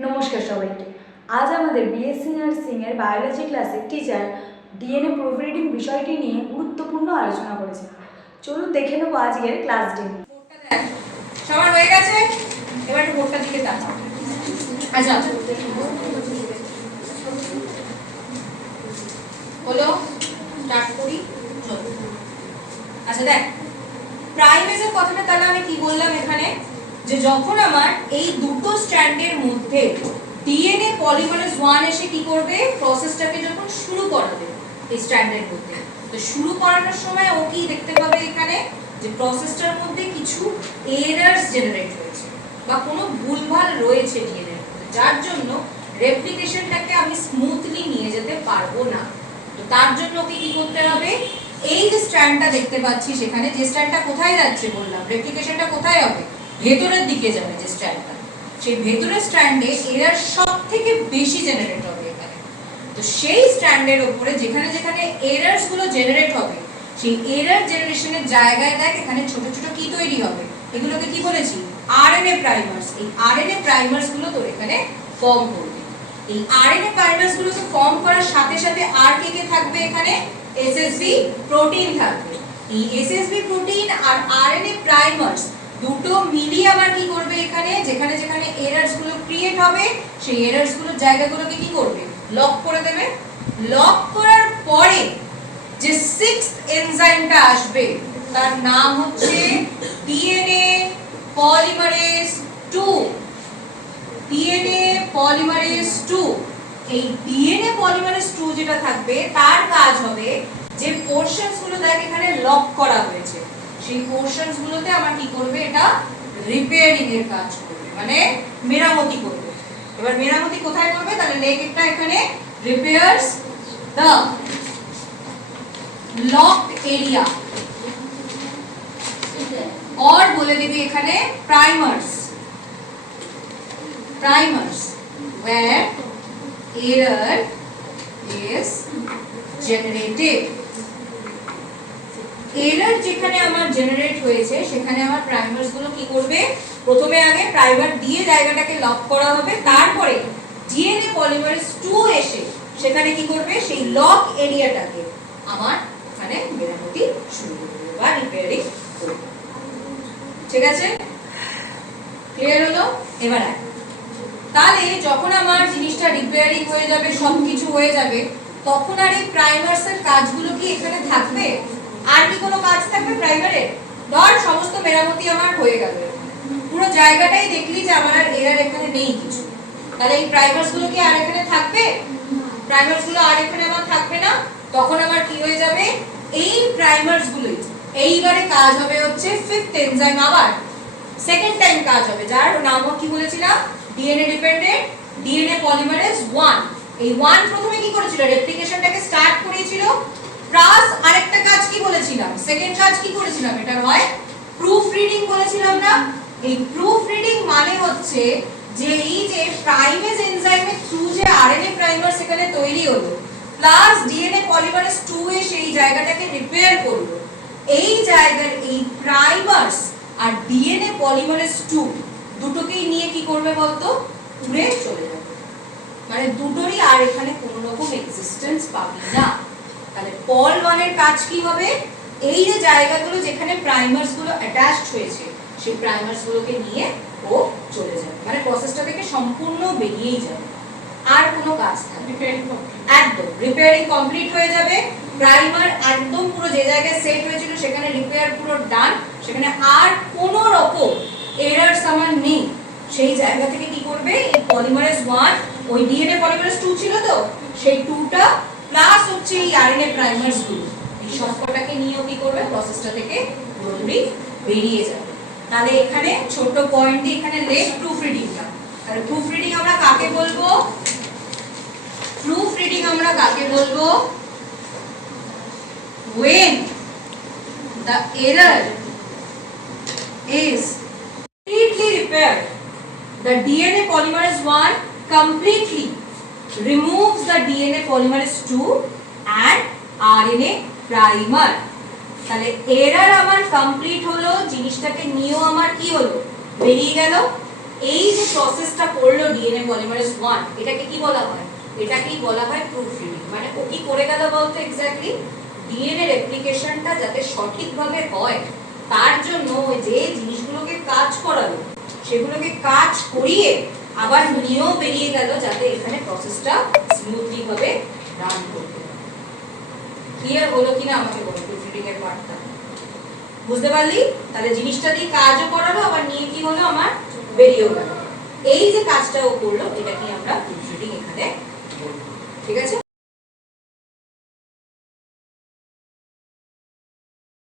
নমস্কার সবাইকে। আজ আমাদের বিএসসি নার্সিং এর বায়োলজি ক্লাসের টিচার ডিএনএ প্রুফরিডিং বিষয়টি নিয়ে গুরুত্বপূর্ণ আলোচনা করেছেন। চলুন দেখে নেব আজকের ক্লাস ডেমো। সবার হয়ে গেছে? এবার একটু বোর্ডটার দিকে তাকাও। আচ্ছা, হলো স্টার্ট করি। চলো। আচ্ছা দেখ, প্রাইমেজের কথাটা তাহলে আমি কি বললাম এখানে, যে যখন আমার এই দুটো স্ট্র্যান্ডের মধ্যে ডিএনএ পলিমারেজ 1 এসে কি করবে, প্রসেসটাকে যখন শুরু করাবে এই স্ট্র্যান্ডের মধ্যে, তো শুরু করানোর সময় ও কি দেখতে পাবে এখানে, যে প্রসেসটার মধ্যে কিছু এরারস জেনারেট হয়েছে বা কোনো ভুলভাল রয়েছে ডিএনএ এর মধ্যে, যার জন্য রেপ্লিকেশনটাকে আমি স্মুথলি নিয়ে যেতে পারবো না। তো তার জন্য ওকে কি করতে হবে, এই যে স্ট্র্যান্ডটা দেখতে পাচ্ছি সেখানে, যে স্ট্র্যান্ডটা কোথায় যাচ্ছে বললাম, রেপ্লিকেশনটা কোথায় হবে, ভেতরের দিকে যাবে যে স্ট্র্যান্ডটা, সেই ভেতরের স্ট্র্যান্ডে এরার সবথেকে বেশি জেনারেট হবে এখানে। তো সেই স্ট্র্যান্ডের উপরে যেখানে যেখানে এরারস গুলো জেনারেট হবে, সেই এরার জেনারেশনের জায়গায় দেখ এখানে ছোট ছোট কি তৈরি হবে, এগুলোকে কি বলেছি, আরএনএ প্রাইমার্স। এই আরএনএ প্রাইমার্স গুলো তোর এখানে ফর্ম করবে। এই আরএনএ প্রাইমার্স গুলোকে ফর্ম করার সাথে সাথে আর কে কে থাকবে এখানে, এসএসবি প্রোটিন থাকবে। এই এসএসবি প্রোটিন আর আরএনএ প্রাইমার্স দুটো মিলিয়ে আবার কি করবে এখানে, যেখানে যেখানে এরারস গুলো ক্রিয়েট হবে সেই এরারস গুলোর জায়গাগুলোকে কি করবে, লক করে দেবে। লক করার পরে যে সিক্সথ এনজাইমটা আসবে তার নাম হচ্ছে ডিএনএ পলিমারেজ 2। ডিএনএ পলিমারেজ 2, এই ডিএনএ পলিমারেজ 2 যেটা থাকবে তার কাজ হবে, যে পোরশনস গুলো দেখ এখানে লক করা হয়েছে, সেই পোরশনস গুলোতে আমার কি করবে, এটা রিপেয়ারিং এর কাজ করবে, মানে মেরামতি করবে। এবার মেরামতি কোথায় করবে, তাহলে লেগটা এখানে রিপেয়ারস দ্য লকড এরিয়া, और বলে দিবি এখানে প্রাইমার্স, primers where error is generated। Error যেখানে আমার জেনারেট হয়েছে সেখানে আমার প্রাইমার্স গুলো কি করবে, প্রথমে আগে প্রাইমার দিয়ে জায়গাটাকে লক করা হবে, তারপরে ডিএনএ পলিমারেজ 2 এসে সেখানে কি করবে, সেই লক এরিয়াটাকে আমার এখানে মেরামতি শুরু করবে বা রিপেয়ারিং করবে। ঠিক আছে, ক্লিয়ার হলো? এবার তাহলে যখন আমার জিনিসটা রিপেয়ারিং হয়ে যাবে, সবকিছু হয়ে যাবে, তখন আর এই প্রাইমার্সের কাজগুলো কি এখানে থাকবে? আর কি কোনো কাজ থাকবে প্রাইমারের? ধর সমস্ত মেরামতি আমার হয়ে গেল, পুরো জায়গাটাই দেখলি যে আমার আর এরার এখানে নেই কিছু, তাহলে এই প্রাইমার্স গুলো কি আর এখানে থাকবে? প্রাইমার্স গুলো আর এখানে আমার থাকবে না। তখন আমার কি হয়ে যাবে, এই প্রাইমার্স গুলোই এইবারে কাজ হবে হচ্ছে ফিফথ এনজাইম, আবার সেকেন্ড টাইম কাজ হবে, যার নাম কি বলেছিলাম, ডিএনএ ডিপেন্ডেন্ট ডিএনএ পলিমারেজ 1। এই 1 প্রথমে কি করেছিল, রেপ্লিকেশনটাকে স্টার্ট করেছিল, প্লাস আরেকটা কাজ কি বলেছিলাম, সেকেন্ড কাজ কি করেছিলাম, এটার হয় প্রুফ রিডিং বলেছিলাম না। এই প্রুফ রিডিং মানে হচ্ছে যে এই যে প্রাইমেজ এনজাইমের থ্রু যে আরএনএ প্রাইমার সেখানে তৈরি হলো, প্লাস ডিএনএ পলিমারেজ 2 এ সেই জায়গাটাকে রিপেয়ার করলো, এই জায়গার এই প্রাইমার্স আর ডিএনএ পলিমারেজ 2 দুটোকেই নিয়ে কি করবে বলতো, উড়ে চলে যাবে, মানে দুটোরই আর এখানে কোনো রকম এক্সিস্টেন্স পাবে না। তাহলে পল 1 এর কাজ কি হবে, এই যে জায়গাগুলো যেখানে প্রাইমার্স গুলো অ্যাটাচড হয়েছে সেই প্রাইমার্স গুলোকে নিয়ে ও চলে যাবে, মানে প্রসেসটা থেকে সম্পূর্ণ বেরিয়েই যাবে, আর কোনো কাজ থাকবে না। একদম রিপেয়ারিং কমপ্লিট হয়ে যাবে, প্রাইমার একদম পুরো যে জায়গায় সেট হয়েছিল সেখানে রিপেয়ার পুরো ডান, সেখানে আর কোনো রকম এরারস আমার নেই। সেই জায়গা থেকে কি করবে, এই পলিমারেজ 1, ওই ডিএনএ পলিমারেজ 2 ছিল তো, সেই 2টা প্লাস হচ্ছে এই আরএনএ প্রাইমার্স গুলো, এই সবকটাকে নিয়েও কি করবে, প্রসেসটা থেকে পুরোপুরি বেরিয়ে যাবে। তাহলে এখানে ছোট পয়েন্ট দিয়ে এখানে লেখ প্রুফ রিডিংটা। তাহলে প্রুফ রিডিং আমরা কাকে বলবো, প্রুফ রিডিং আমরা কাকে বলবো, when the error is completely repaired, the DNA polymerase 1 completely removes the DNA polymerase 2 and RNA primer। তাহলে এরর আমার কমপ্লিট হলো, জিনিসটাকে নিয়েও আমার কি হলো, বেরিয়ে গেল। এই যে প্রসেসটা করলো ডিএনএ পলিমারেজ 1, এটাকে কি বলা হয়? এটাকেই বলা হয় প্রুফ রিডিং। মানে ও কি করে গেল বলতো এক্স্যাক্টলি, ডিএনএ রেপ্লিকেশনটা যাতে সঠিকভাবে হয় তার জন্য ওই যে জিনিসগুলোকে কাজ করালো সেগুলোকে কাজ করিয়ে আবার নিয়েও বেরিয়ে গেল যাতে এখানে প্রসেসটা স্মুথলি ভাবে রান করতে পারে। ক্লিয়ার হলো কিনা আমাকে বলো প্রুফ রিডিং এর পার্টটা? বুঝতে পারলি? তাহলে জিনিসটা দিয়ে কাজও করালো আবার নিয়ে কি হলো আমার বেরিয়েও গেল। এই যে কাজটা ও করলো এটাকে আমরা প্রুফ রিডিং এখানে বলবো। ঠিক আছে?